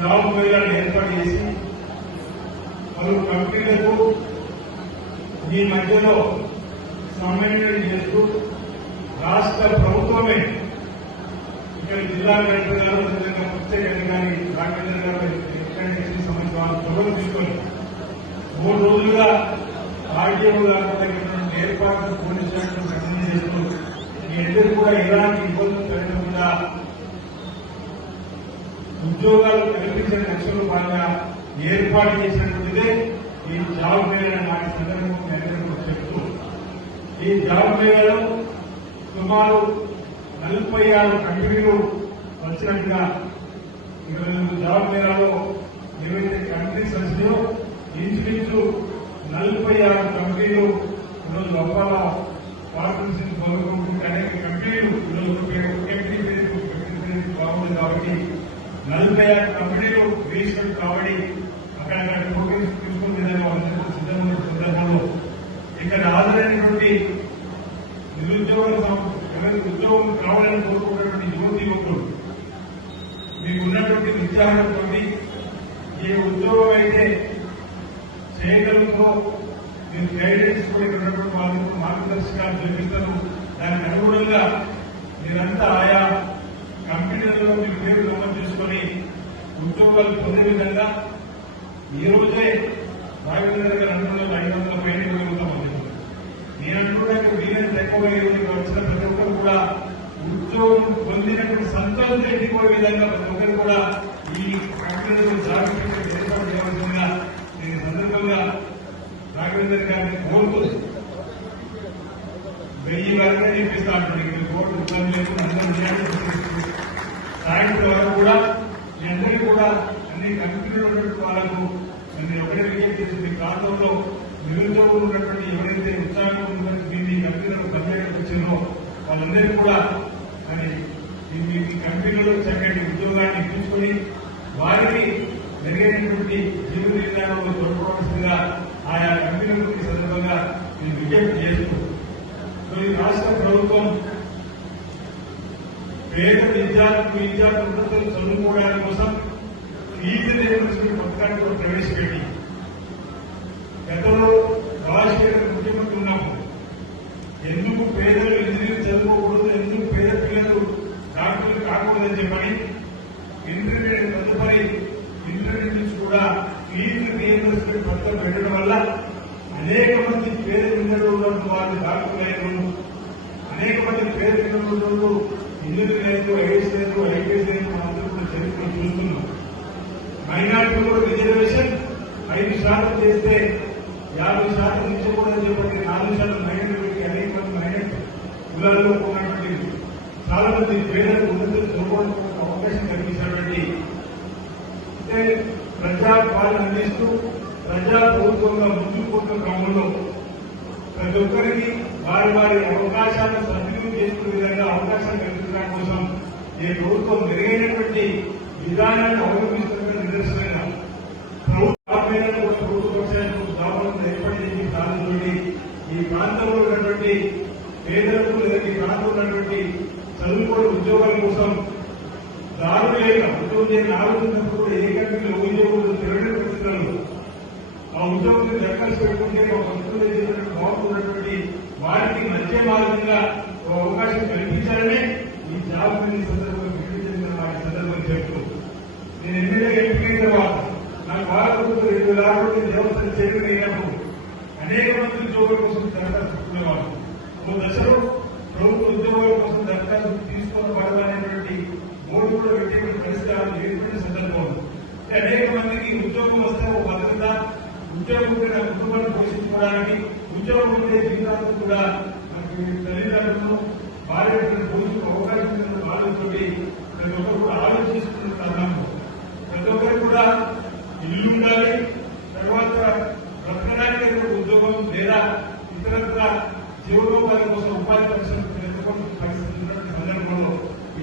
Job మేళాలను ఏర్పాటు చేసి పలు కంపెనీలకు ఈ మధ్యలో సమన్వయం చేస్తూ రాష్ట్ర ప్రభుత్వమే ఇక్కడ జిల్లా కలెక్టర్ గారు ప్రత్యేక అధికారి రాఘవేంద్ర గారు ఎక్స్టెన్షన్ సంబంధించిన చొరవ తీసుకొని 3 రోజులుగా ఆర్టీఓ గారి ఏర్పాట్లు పోలీసులను ప్రకటన చేస్తూ మీ అందరూ కూడా ఎలాంటి ఇబ్బందులు జరగకుండా ఉద్యోగాలు కల్పించే లక్ష్యంలో భాగంగా ఏర్పాటు చేసినటువంటిదే ఈ జాబ్ మేళా నాటి సందర్భంగా చెప్తూ ఈ జాబ్ మేళాలో సుమారు 46 కంపెనీలు వచ్చినట్టుగా 22 జాబ్ మేళాలో ఏవైతే కంపెనీస్ వచ్చినాయో ఇంచుమించు 46 కంపెనీలు ఈరోజు ఒప్పంద కార్పొరేషన్ కోరుకుంటుంటే అనేక కంపెనీలు ఈరోజు బాగుంది కాబట్టి 46 కంపెనీలు రిజిస్టర్ కాబట్టి అక్కడ టోకెన్స్ తీసుకునే విధంగా సిద్ధమైన సందర్భంలో ఇక్కడ హాజరైనటువంటి ఉద్యోగం కావాలని కోరుకున్నటువంటి యువతి యువకులు మీకు ఉన్నటువంటి ఉత్సాహంతో ఏ ఉద్యోగం అయితే చేయగలుగుతో మీరు గైడెన్స్ కూడా ఇక్కడ ఉన్నటువంటి వాళ్ళకు మార్గదర్శకాలు చూపిస్తారు. దానికి అనుగుణంగా మీరంతా ఆయా కంపెనీలలో మీ పేరు నమోదు చేసుకుని ఉద్యోగాలు పొందే విధంగా ఈ రోజే రాఘవేంద్ర గారు అంటున్న 500 పైన ఇవ్వగలుగుతామని నేను అంటున్నాక వీలైనంత ఎక్కువగా ఈరోజు వచ్చిన ప్రతి ఒక్కరు కూడా ఉద్యోగం పొందినటువంటి సంతోషం ఎన్నిపోయే విధంగా ప్రతి ఒక్కరు కూడా ఈ కంపెనీలో జాగ్రత్తగా ఏర్పాటు చేయవలసిందిగా నేను సందర్భంగా రాఘవేంద్ర గారిని కోరుతుంది. 1000 వరకే చెప్పిస్తా అంటున్నాను. కోర్టు ఇబ్బంది లేకుండా అందరూ సాయంత్రం వరకు కూడా మీ అందరికీ కూడా అన్ని కంపెనీలు ఉన్నటువంటి వాళ్ళకు నేను ఒకటే విజ్ఞప్తి చేసి మీ ప్రాంతంలో నిరుద్యోగులు ఉన్నటువంటి ఎవరైతే ఉత్సాహంగా ఉన్నటువంటి మీ కంపెనీలకు పనిచేయడానికి వచ్చిందో వాళ్ళందరికీ కూడా మీ కంపెనీలో చక్కటి ఉద్యోగాన్ని ఇప్పించుకొని వారికి మెరుగైనటువంటి జీవన నిర్ణయాలలో తోడ్పడవలసిందిగా ఆయా కంపెనీలకు ఈ సందర్భంగా నేను విజ్ఞప్తి చేస్తూ ఈ రాష్ట్ర ప్రభుత్వం పేద విద్యార్థులు చదువుకోవడానికి కోసం ఫీజు రియంబర్స్మెంట్ పథకాన్ని కూడా ప్రవేశపెట్టి గతంలో రాజశేఖర ముఖ్యమంత్రి ఉన్నప్పుడు ఎందుకు పేదలు ఇంజనీరింగ్ చదువుకోకూడదు, ఎందుకు పేద పిల్లలు డాక్టర్లు కాకూడదని చెప్పని ఇంటర్మీడియట్ తదుపరి ఇంటర్మీడియట్ నుంచి కూడా ఫీజు రియంబర్స్మెంట్ పథకం పెట్టడం వల్ల అనేక మంది పేద పిల్లలు వాళ్ళు డాక్టర్లు అయిన అనేక మంది పేద పిల్లలు ఇంజనీరింగ్ రైతు, ఐఏఎస్ రైతు, ఐపీఎస్ రైతు మనందరూ కూడా చరిత్ర చూస్తున్నాం. మైనార్టీలు రిజర్వేషన్ 5% చేస్తే 50% ఇచ్చకూడదని చెప్పి 4% మైనార్టీ పెట్టి అనేక మంది మైనార్టీ కులాల్లో ఉన్నటువంటి చాలా మంది పేదలకు ఉన్నతులు చదువుకోవడానికి అవకాశం కల్పించినటువంటి ప్రజా పాలన అందిస్తూ ప్రజా ప్రభుత్వంగా ముందుకు పోతున్న క్రమంలో ప్రతి ఒక్కరికి వారి వారి అవకాశాలను సద్వినియోగం చేసుకునే విధంగా అవకాశాలు కల్పించడం కోసం ఈ ప్రభుత్వం మెరుగైనటువంటి విధానాన్ని అవలంబిస్తున్న నిదర్శనమైన ప్రభుత్వ జాబులను ఏర్పాటు చేసి సాధించి ఈ ప్రాంతంలో ఉన్నటువంటి పేదలకు లేదా ఈ ప్రాంతంలో ఉన్నటువంటి చదువుకోని ఉద్యోగాల కోసం దారులు లేక ఉద్యోగం చేయని ఆలోచించినప్పుడు కూడా ఏ కంపెనీలో ఉద్యోగులు తిరగని పరిస్థితుల్లో ఆ ఉద్యోగులు దరఖాస్తు పెట్టుకుంటే ఒక వస్తువులు చేసినటువంటి బాగున్నటువంటి వారికి మధ్య మార్గంగా అవకాశం కల్పించాలనే ఈ జాబ్ సందర్భంగా వినియోగించిన వారి సందర్భంగా చెప్తూ నేను ఎమ్మెల్యే ఎంపికైన తర్వాత నాకు వారకు 2006 దేవస్థానం చైర్మన్ అయినప్పుడు అనేక మంది ఉద్యోగుల కోసం దరఖాస్తు పెట్టుకునేవారు. ఓ దశలో ప్రభుత్వ ఉద్యోగుల కోసం దరఖాస్తు తీసుకొని పడాలనేటువంటి బోర్డు కూడా పెట్టే పరిస్థితులు ఏర్పడిన సందర్భంలో అనేక మందికి ఉద్యోగం వస్తే ఒక భద్రత, ఉద్యోగం ఉంటే నా కుటుంబాన్ని పోషించుకోవడానికి, ఉద్యోగం ఉంటే జీవితాలకు కూడా నాకు తల్లిదండ్రులను భార్య పోషించే అవకాశం బాధతో ప్రతి ఒక్కరు కూడా ఆలోచిస్తున్న తరుణంలో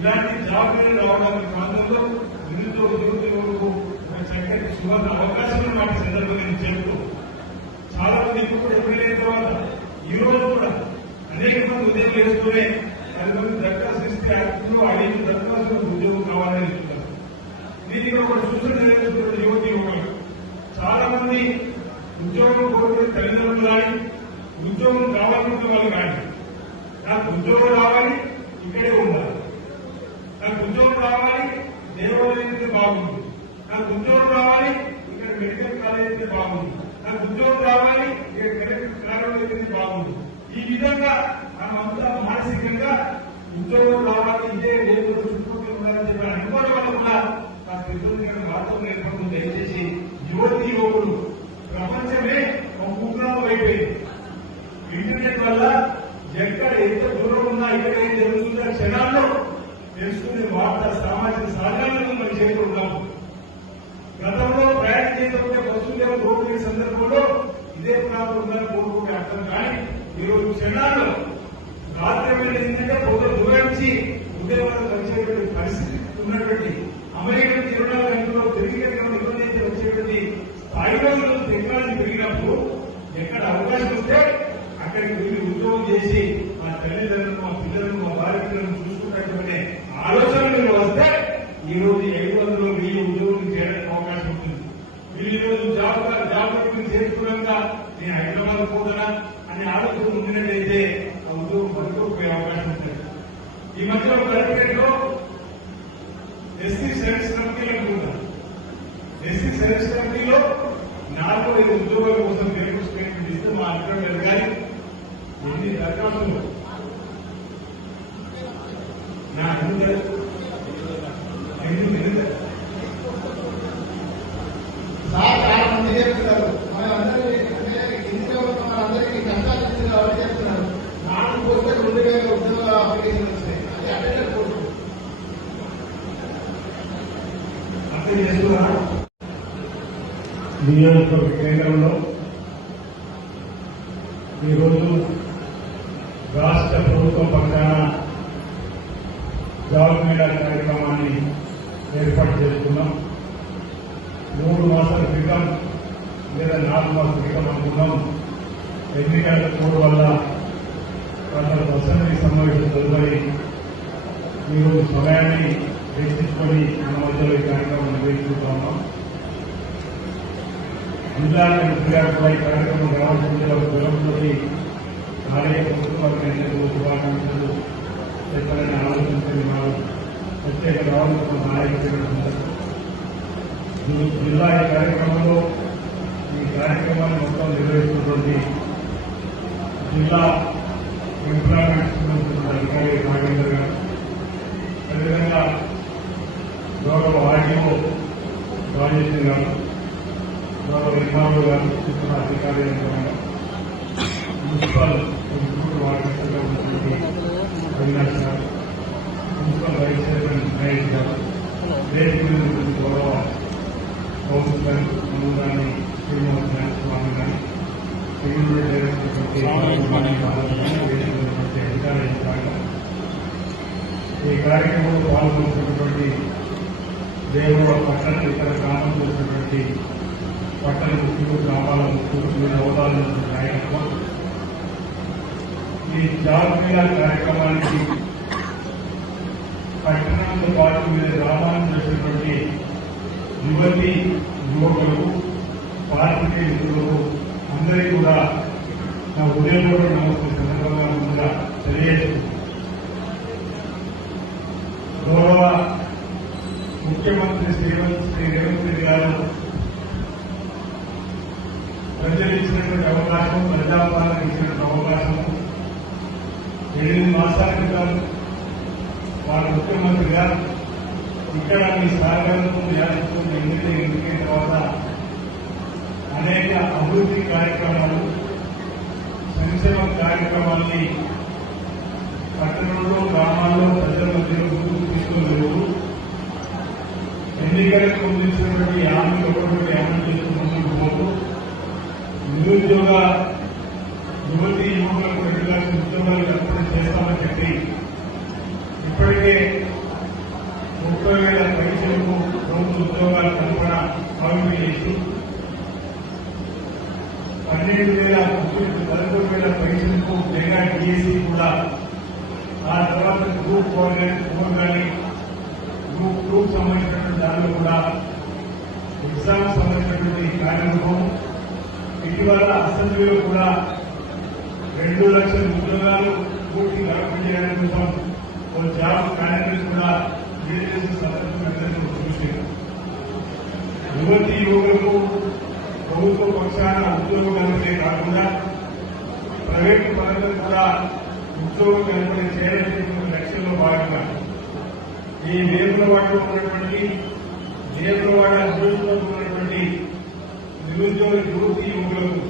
ఇలాంటి జాబులు రావడానికి ప్రాంతంలో నిరుద్యోగ యువకులకు ఒక చక్కటి సువర్ణ అవకాశం వాటి సందర్భంగా నేను చెప్తూ చాలా మంది ఇప్పుడు ఎప్పుడైన తర్వాత ఈ రోజు కూడా అనేక మంది ఉదయం వేస్తూనే 10 మంది దరఖాస్తు ఇస్తే అందులో 5 దరఖాస్తులకు ఉద్యోగం కావాలని చెప్తున్నారు. నేను ఇక్కడ ఒక సూచన చేస్తున్న యువతి యువకులు చాలా మంది ఉద్యోగం కోరుకునే తల్లిదండ్రులు కానీ ఉద్యోగం కావాలనుకునే వాళ్ళు కానీ నాకు ఉద్యోగం రావాలి ఇక్కడే ఉండాలి, నాకు ఉద్యోగం రావాలి దేవాలయం అయితే బాగుంది, నాకు ఉద్యోగం రావాలి ఇక్కడ మెడికల్ కాలేజ్ అయితే బాగుంది, నాకు ఉద్యోగం రావాలి ఇక్కడ కలెక్టర్ కార్యాలయం అయితే బాగుంది. ఈ విధంగా మనమంతా మానసికంగా ఉద్యోగం రావాలి ఇదే రేపు చుట్టుపక్కల ఉండాలని చెప్పి అనుకోవడం వల్ల కూడా కాస్త ఇబ్బందికర వాతావరణం ఏర్పడుతుంది. దయచేసి యువతి యువకులు ప్రపంచమే ఒక కుగ్రామం అయిపోయింది. ఇంటర్నెట్ వల్ల ఎక్కడ ఎంత దూరం ఉన్నా ఇక్కడ ఏం జరుగుతుందో క్షణాల్లో తెలుసుకునే వార్త సామాజిక సాధనాలను మనం చేరుకుంటాము. గతంలో ప్రయాణం చేస్తుంటే బస్సులు కోరుకునే సందర్భంలో ఇదే ప్రాంతంలో కోరుకునే అర్థం కానీ ఈరోజు క్షణాల్లో రాత్రి ఏంటంటే పొద్దు దూరించి ఉదయం వచ్చేటువంటి పరిస్థితి ఉన్నటువంటి అమెరికా 24 గంటల్లో తిరిగి నిర్వహించి వచ్చేటువంటి స్థాయిలో టెక్నాలజీ పెరిగినప్పుడు ఎక్కడ అవకాశం వస్తే అక్కడికి వెళ్ళి ఉద్యోగం చేసి మా తల్లిదండ్రులను మా పిల్లలను మా భార్య పిల్లలను చూసుకున్నటువంటి ఆలోచన మీరు వస్తే ఈ రోజు 500 1000 ఉద్యోగం చేయడానికి అవకాశం ఉంటుంది. వీళ్ళు ఈ రోజు జాబ్ చేరుకున్నాక నేను హైదరాబాద్ పోతానా అనే ఆలోచన ఉండినట్టయితే ఆ ఉద్యోగం పట్టుకోపోయే అవకాశం ఉంటుంది. ఈ మధ్యలో కలెక్టరేట్ లో ఎస్సీ సర్వీస్ కమిటీలు అనుకుంటారు. ఎస్సీ సర్వీస్ కమిటీలో 4-5 ఉద్యోగాల కోసం తెలుగు స్టేట్మెంట్ ఇస్తే మా అధికారులు కానీ ఎన్ని దరఖాస్తులు నా చాలా మంది చెప్తున్నారు మనందరికీ కష్టాలు కాబట్టి చెప్తున్నారు. 4 పోతే 2000 ఉద్యోగాల అప్లికేషన్ వస్తాయి. అది అటెండర్ పోస్ట్ అర్థం చేస్తున్నా. నియోజకవర్గ కేంద్రంలో ఈరోజు రాష్ట్ర ప్రభుత్వం పక్షాన జాబ్ మేళా కార్యక్రమాన్ని ఏర్పాటు చేసుకున్నాం. 3 మాసాల క్రితం లేదా 4 మాసాల క్రితం అనుకున్నాం. ఎన్నికల కోడ్ వల్ల కొందరు అసెంబ్లీ సమావేశం తదుపరి ఈరోజు సమయాన్ని వెచ్చించుకొని మన మధ్యలో ఈ కార్యక్రమం నిర్వహించుకుంటా ఉన్నాం. జిల్లా కలెక్టర్ ఈ కార్యక్రమం రావాల్సింది వివరంతోటి ఆలయ ప్రభుత్వాలకు శుభాకాంక్షలు చెప్పాలని ఆలోచించని వారు ప్రత్యేక రావాల్సిన నాయకులు జిల్లా ఈ కార్యక్రమంలో ఈ కార్యక్రమాన్ని మొత్తం నిర్వహిస్తున్నటువంటి జిల్లా ఎంప్లాయ్మెంట్ అధికారి నాగేందర్ గారు, అదేవిధంగా గౌరవ ఆర్డీఓ రాజేశ్వరి గారు, గౌరవ ఎంఆర్ఓ గారు, ఇతర అధికారి మున్సిపల్ ఎగ్జిక్యూటివ్ ఆఫీసర్గా ఉన్నటువంటి అవినాష్ గారు, మున్సిపల్ వైస్ చైర్మన్ మహేష్ గారు, గౌరవ కౌన్సిలర్ నమూదాని శ్రీనివాస్ నాయక్ స్వామి గారు, ఈ కార్యక్రమంలో పాల్గొంటున్నటువంటి దేవుడు పట్టణ ఇతర గ్రామం చేసినటువంటి పట్టణ ముఖ్యులు, గ్రామాల ముఖ్యులు, వివిధ హోదాల నాయకత్వం ఈ జాబ్ మేళా కార్యక్రమానికి పట్టణంతో పాటు వివిధ గ్రామాలను చేసినటువంటి యువతి యువకులు, పార్టీ మిత్రులకు అందరికీ కూడా నా ఉదయంలో నమస్తే సందర్భంగా ముందుగా తెలియజేస్తుంది. గౌరవ ముఖ్యమంత్రి శ్రీ రేవంత్ రెడ్డి గారు ప్రజలు ఇచ్చినటువంటి అవకాశం, ప్రజాపాలన ఇచ్చినటువంటి అవకాశం 8 మాసాల క్రితం వాళ్ళ ముఖ్యమంత్రిగా ఇక్కడ మీ సహకారంతో వ్యాధిస్తుంది ఎన్నికైన తర్వాత అనేక అభివృద్ధి కార్యక్రమాలు, సంక్షేమ కార్యక్రమాల్ని పట్టణంలో, గ్రామాల్లో ప్రజల మధ్యలో ముందుకు తీసుకువెళ్ళు ఎన్నికలకు ముందున్నటువంటి హామీలు ఒకటి అమలు చేస్తూ ముందుకు పోతూ నిరుద్యోగ యువతి యువకులకు 2 లక్షల ఉద్యోగాలు కల్పన చేస్తామని చెప్పి ఇప్పటికే 30,000 పైసలకు ప్రభుత్వ ఉద్యోగాలు కల్పన హామీ చేస్తూ 11,000 పైసలకు మెగా డిఎస్సీ కూడా, ఆ తర్వాత గ్రూప్ 4 కానీ గ్రూప్ 2 సంబంధించినటువంటి దానిలో కూడా ఎగ్జామ్ సంబంధించినటువంటి కార్యక్రమం. ఇటీవల అసెంబ్లీలో కూడా 2 లక్షల ఉద్యోగాలు పూర్తి కల్పన చేయడం కోసం ఓ జాబ్ క్యాలెండర్ కూడా ఏజెన్సీ సందర్భంగా చూశారు. యువతి యువకులకు ప్రభుత్వ పక్షాన ఉద్యోగం కల్పనే కాకుండా ప్రైవేటు పనులకు కూడా ఉద్యోగం కల్పన చేయాలనేటువంటి లక్ష్యంలో భాగంగా ఈ వేములవాడలో ఉన్నటువంటి వేములవాడ అభివృద్ధిలో ఉన్నటువంటి నిరుద్యోగ యువతి యువకులకు